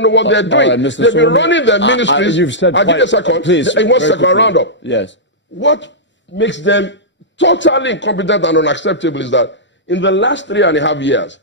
know what they're doing. Right, They've been running their ministries. You've said I'll give you a second. Please, in 1 second, I'll round up. Yes. What makes them totally incompetent and unacceptable is that in the last 3.5 years,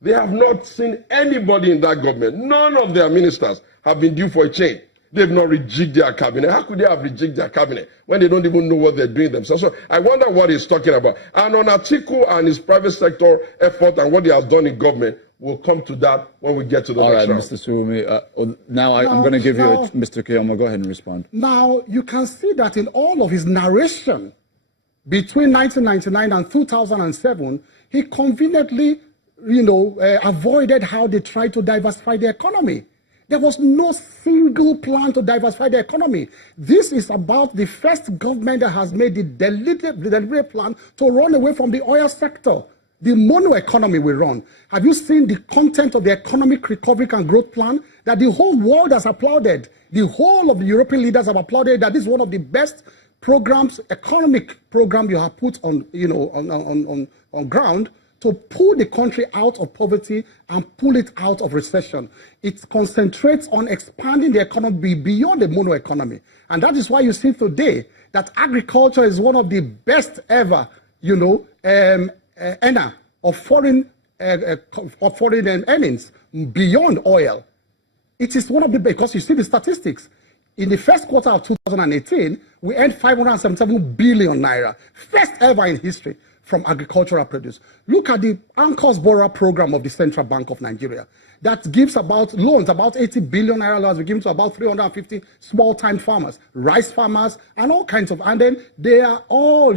they have not seen anybody in that government. None of their ministers have been due for a change. They've not rejigged their cabinet. How could they have rejigged their cabinet when they don't even know what they're doing themselves? So I wonder what he's talking about. And on Atiku and his private sector effort and what he has done in government, we'll come to that when we get to the next round. All right, Mr. Suwumi. I'm going to give you Mr. Kiyoma. Go ahead and respond. Now, you can see that in all of his narration between 1999 and 2007, he conveniently, avoided how they tried to diversify the economy. There was no single plan to diversify the economy. This is about the first government that has made the deliberate plan to run away from the oil sector. The mono economy we run. Have you seen the content of the economic recovery and growth plan that the whole world has applauded? The whole of the European leaders have applauded that this is one of the best programs, economic program you have put on, on ground to pull the country out of poverty and pull it out of recession. It concentrates on expanding the economy beyond the mono economy. And that is why you see today that agriculture is one of the best ever, earner of foreign earnings beyond oil. It is one of the, because you see the statistics. In the first quarter of 2018, we earned 577 billion naira, first ever in history, from agricultural produce. Look at the Anchors Borrower program of the Central Bank of Nigeria that gives about loans, about 80 billion naira loans. We give to about 350 small-time farmers, rice farmers, and all kinds of, and then they are all,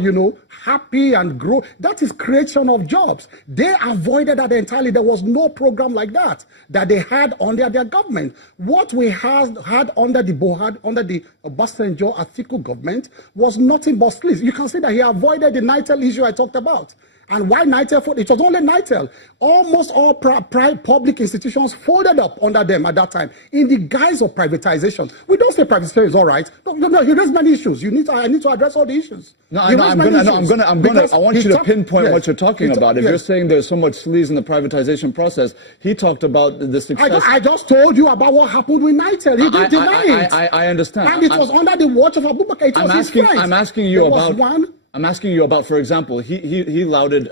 happy and grow. That is creation of jobs. They avoided that entirely. There was no program like that they had under their government. What we had under the Buhari, under the Obasanjo Atiku government was nothing but sleaze. You can see that he avoided the NITEL issue I talked about. And why NITEL? It was only NITEL. Almost all public institutions folded up under them at that time in the guise of privatization. We don't say privatization is all right. No, you raise many issues. I need to address all the issues. I want you to pinpoint what you're talking about. If you're saying there's so much sleaze in the privatization process, he talked about the success. I just told you about what happened with NITEL. He didn't deny it. I understand. And it was under the watch of Abubakar. It was his friend. I'm asking you about, for example, he lauded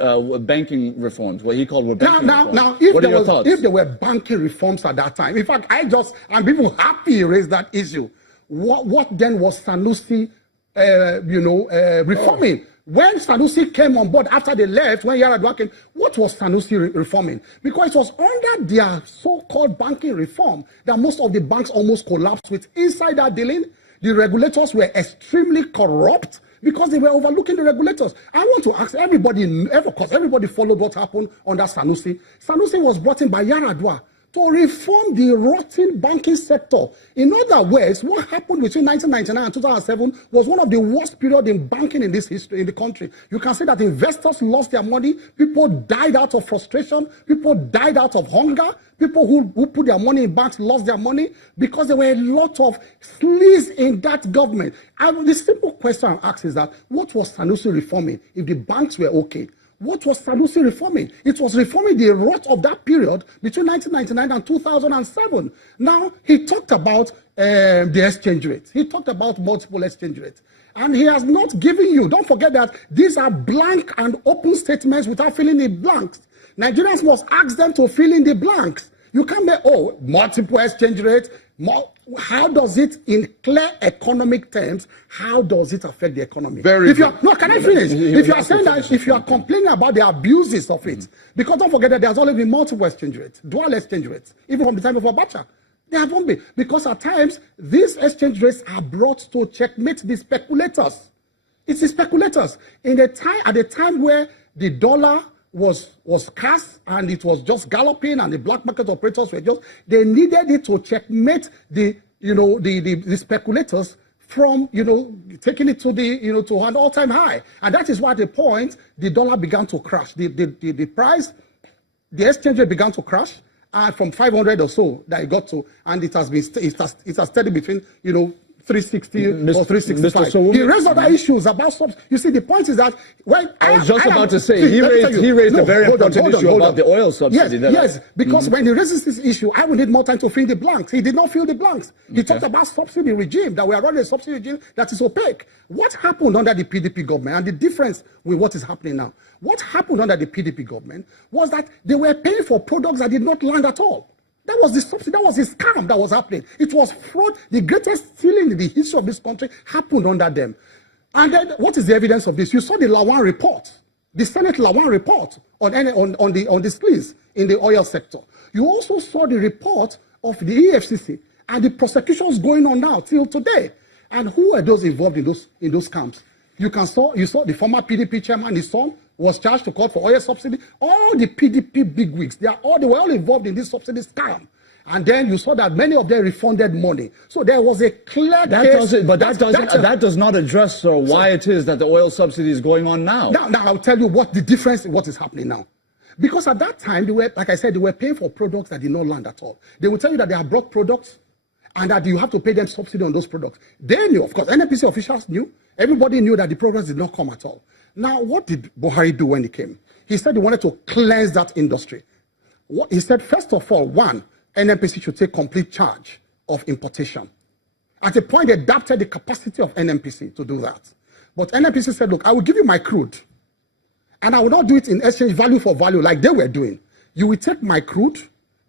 banking reforms, what he called were banking reforms. Now, if there were banking reforms at that time, in fact, I'm even happy he raised that issue. What then was Sanusi, reforming? When Sanusi came on board after they left, when Yar'Adua came, what was Sanusi reforming? Because it was under their so-called banking reform that most of the banks almost collapsed with insider dealing. The regulators were extremely corrupt, because they were overlooking the regulators. I want to ask everybody, because everybody followed what happened under Sanusi. Sanusi was brought in by Yar'Adua to reform the rotten banking sector. In other words, what happened between 1999 and 2007 was one of the worst periods in banking in this history in the country. You can see that investors lost their money, people died out of frustration, people died out of hunger, people who put their money in banks lost their money because there were a lot of sleaze in that government. The simple question I ask is that, what was Sanusi reforming if the banks were okay? What was Sanusi reforming? It was reforming the rot of that period between 1999 and 2007. Now, he talked about the exchange rate. He talked about multiple exchange rates. And he has not given you, don't forget that these are blank and open statements without filling the blanks. Nigerians must ask them to fill in the blanks. You can't make, multiple exchange rates. How does it, in clear economic terms, how does it affect the economy? Can I finish? If you are saying that, if you are complaining about the abuses of it, because don't forget that there's always been multiple exchange rates, dual exchange rates, even from the time of Abacha. They haven't been, because at times, these exchange rates are brought to checkmate the speculators. It's the speculators. At the time where the dollar was scarce and it was just galloping and the black market operators were they needed it to checkmate the speculators from taking it to to an all-time high. And that is why at the point the dollar began to crash. The price, the exchange rate began to crash, and from 500 or so that it got to, and it has steady between 360 or 365. He raised other issues about subsidy. You see, the point is that I was just about to say he raised a very important issue about the oil subsidy. Yes, because when he raises this issue, I will need more time to fill the blanks. He did not fill the blanks. He talked about subsidy regime, that we are running a subsidy regime that is opaque. What happened under the PDP government, and the difference with what is happening now? What happened under the PDP government was that they were paying for products that did not land at all. That was the subsidy, that was the scam that was happening. It was fraud. The greatest stealing in the history of this country happened under them. And then what is the evidence of this? You saw the Lawan report, the Senate Lawan report on the squeeze in the oil sector. You also saw the report of the EFCC and the prosecutions going on now till today. And who were those involved in those scams? You saw the former PDP chairman, his son, was charged to court for oil subsidy. All the PDP bigwigs, they were all involved in this subsidy scam. And then you saw that many of them refunded money. So there was a clear case. That does not address why it is that the oil subsidy is going on now. Now I'll tell you what the difference, what is happening now. Because at that time, they were, like I said, they were paying for products that did not land at all. They will tell you that they are brought products and that you have to pay them subsidy on those products. They knew, of course, NNPC officials knew. Everybody knew that the products did not come at all. Now, what did Buhari do when he came? He said he wanted to cleanse that industry. He said, first of all, one, NNPC should take complete charge of importation. At a point, they adapted the capacity of NNPC to do that. But NNPC said, look, I will give you my crude, and I will not do it in exchange value for value like they were doing. You will take my crude,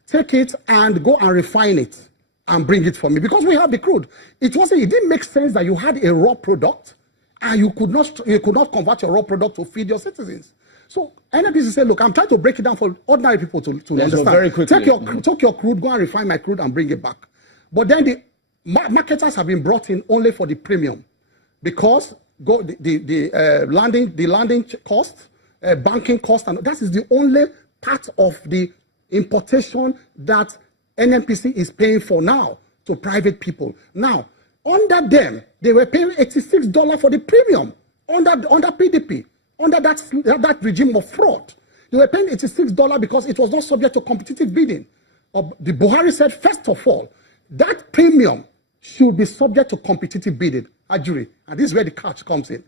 take it, and go and refine it, and bring it for me. Because we have the crude. It didn't make sense that you had a raw product, and you could not convert your raw product to feed your citizens. So NNPC said, look, I'm trying to break it down for ordinary people to understand. So very quickly. Take your crude, go and refine my crude and bring it back. But then the marketers have been brought in only for the premium, because the landing cost, banking cost, and that is the only part of the importation that NNPC is paying for now to private people. Now, under them, they were paying $86 for the premium under PDP, under that regime of fraud. They were paying $86 because it was not subject to competitive bidding. The Buhari said, first of all, that premium should be subject to competitive bidding. Ajuri, and this is where the catch comes in.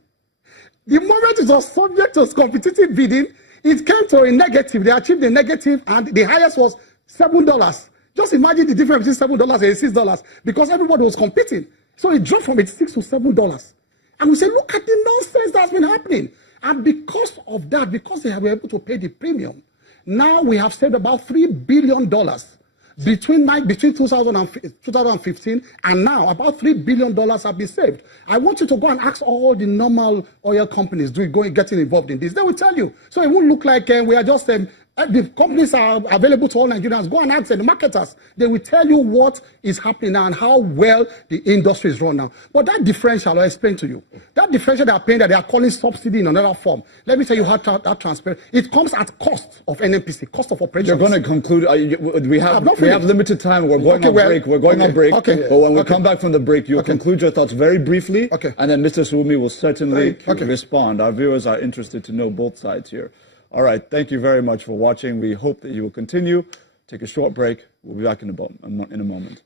The moment it was subject to competitive bidding, it came to a negative. They achieved a negative, and the highest was $7. Just imagine the difference between $7 and $6, because everybody was competing. So it dropped from $86 to $7. And we say, look at the nonsense that's been happening. And because of that, because they were able to pay the premium, now we have saved about $3 billion between 2015 and now. About $3 billion have been saved. I want you to go and ask all the normal oil companies getting involved in this. They will tell you. So it won't look like we are just the companies are available to all Nigerians. Go and ask the marketers. They will tell you what is happening now and how well the industry is run now. But that differential, I'll explain to you. That differential they are paying, that they are calling subsidy in another form. Let me tell you how that transparent. It comes at cost of NNPC, cost of operations. You're going to conclude. We have limited time. We're going on break. We're going on break. Okay. But when we come back from the break, you'll conclude your thoughts very briefly. Okay. And then Mr. Suwumi will certainly respond. Our viewers are interested to know both sides here. All right, thank you very much for watching. We hope that you will continue. Take a short break. We'll be back in a moment.